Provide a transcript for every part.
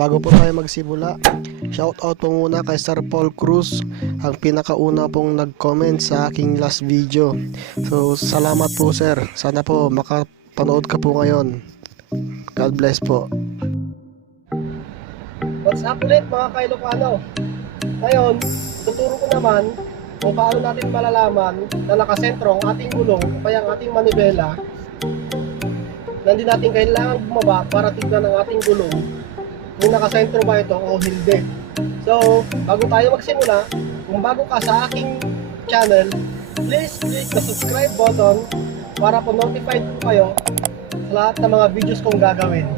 bago po tayo magsimula, shoutout po muna kay Sir Paul Cruz, ang pinakauna pong nag-comment sa aking last video. So salamat po sir, sana po makapanood ka po ngayon. God bless po. What's up ulit mga kailokano? Ngayon, tuturo ko naman kung paano natin malalaman na nakasentro ang ating gulong o kaya ang ating manibela na hindi natin kailangan bumaba para tignan ang ating gulong kung nakasentro ba ito o hindi. So, bago tayo magsimula, kung bago ka sa aking channel, please click the subscribe button para po notified po kayo sa lahat ng mga videos kong gagawin.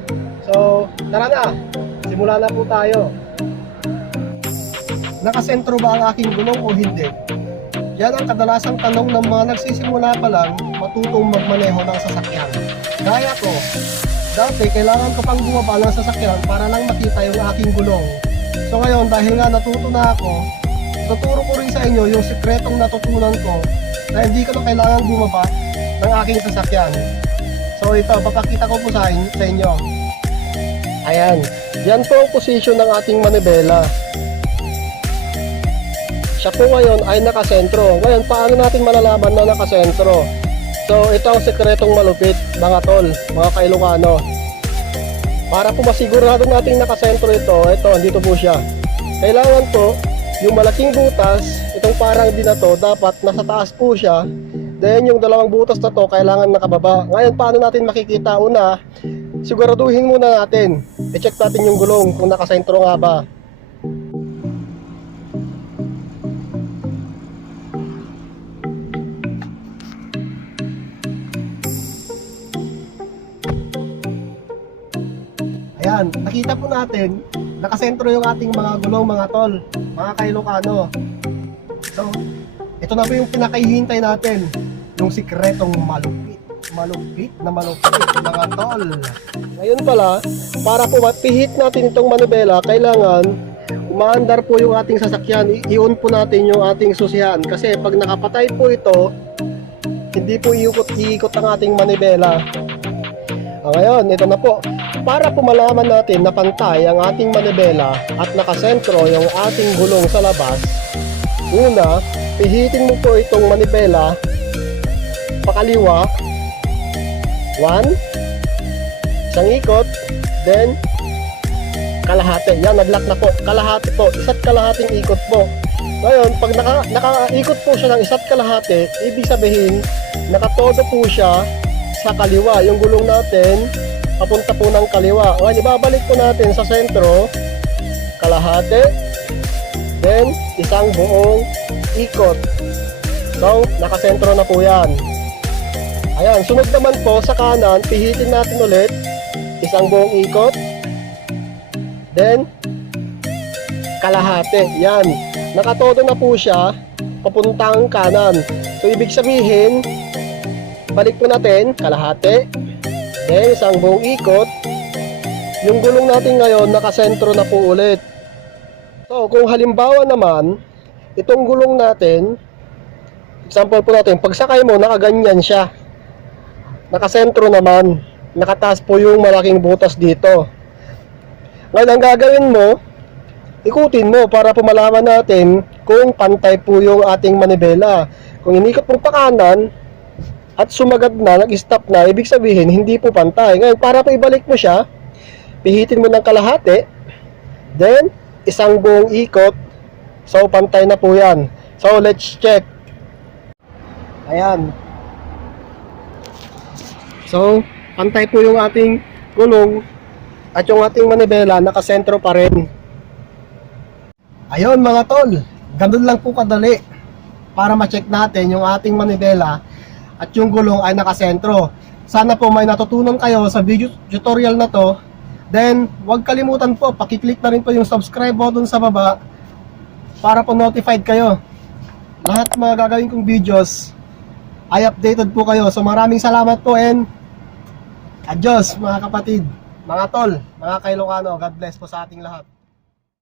So, tara na! Simula na po tayo. Nakasentro ba ang aking gulong o hindi? Yan ang kadalasang tanong ng mga nagsisimula pa lang matutong magmaneho ng sasakyan. Gaya ko, dati kailangan ko pang bumaba ng sasakyan para lang makita yung aking gulong. So ngayon, dahil nga natuto na ako, tuturo ko rin sa inyo yung sikretong natutunan ko na hindi ko na kailangan bumaba ng aking sasakyan. So ito, papakita ko po sa inyo. Ayan, yan po ang posisyon ng ating manibela. Siya po ngayon ay nakasentro. Ngayon, paano natin malalaman na nakasentro? So, ito ang sekretong malupit, mga tol, mga kailokano. Para po masigurado nating nakasentro ito, dito po siya. Kailangan po, yung malaking butas, itong parang binato, dapat nasa taas po siya. Then, yung dalawang butas na to, kailangan nakababa. Ngayon, paano natin makikita? Una, siguraduhin muna natin. I-check natin yung gulong kung nakasentro nga ba. Ayan, nakita po natin, nakasentro yung ating mga gulong, mga tol, mga kailokano. So, ito na po yung pinakahihintay natin, yung sikretong malupit. Malupit na malupit, mga tol. Ngayon pala, para po mapihit natin itong manibela, kailangan umaandar po yung ating sasakyan. I-on po natin yung ating susihan. Kasi pag nakapatay po ito, hindi po iikot ang ating manibela. Ngayon, ito na po. Para po malaman natin na pantay ang ating manibela at nakasentro yung ating gulong sa labas, una, pihitin mo po itong manibela pakaliwa, 1, isang ikot, then kalahati. Yan, naglock na po. Kalahati po, isa't kalahating ikot po. Ngayon, pag nakaikot po siya ng isa't kalahati, ibig sabihin, nakatodo po siya sa kaliwa. Yung gulong natin papunta po ng kaliwa. Ngayon, ibabalik po natin sa sentro, kalahati, then isang buong ikot. So, nakasentro na po yan. Ayan, sunod naman po sa kanan, pihitin natin ulit, isang buong ikot, then kalahati. Yan, nakatodo na po siya papuntang kanan. So, ibig sabihin, balik po natin, kalahati, then isang buong ikot. Yung gulong natin ngayon nakasentro na po ulit. So kung halimbawa naman, itong gulong natin, example po natin, pagsakay mo nakaganyan siya, nakasentro naman, nakataas po yung malaking butas dito. Ngayon ang gagawin mo, ikutin mo para po malaman natin kung pantay po yung ating manibela. Kung inikot mo pa kanan at sumagad na, nag-stop na, ibig sabihin hindi po pantay. Ngayon, para po ibalik mo siya, pihitin mo ng kalahati, then isang buong ikot. So pantay na po yan. So let's check. Ayan. So pantay po yung ating gulong at yung ating manibela nakasentro pa rin. Ayun mga tol, ganun lang po kadali para ma-check natin yung ating manibela at yung gulong ay nakasentro. Sana po may natutunan kayo sa video tutorial na to. Then, huwag kalimutan po, pakiclick na rin po yung subscribe button sa baba para po notified kayo. Lahat mga gagawin kong videos ay updated po kayo. So maraming salamat po and adios mga kapatid, mga tol, mga kailokano. God bless po sa ating lahat.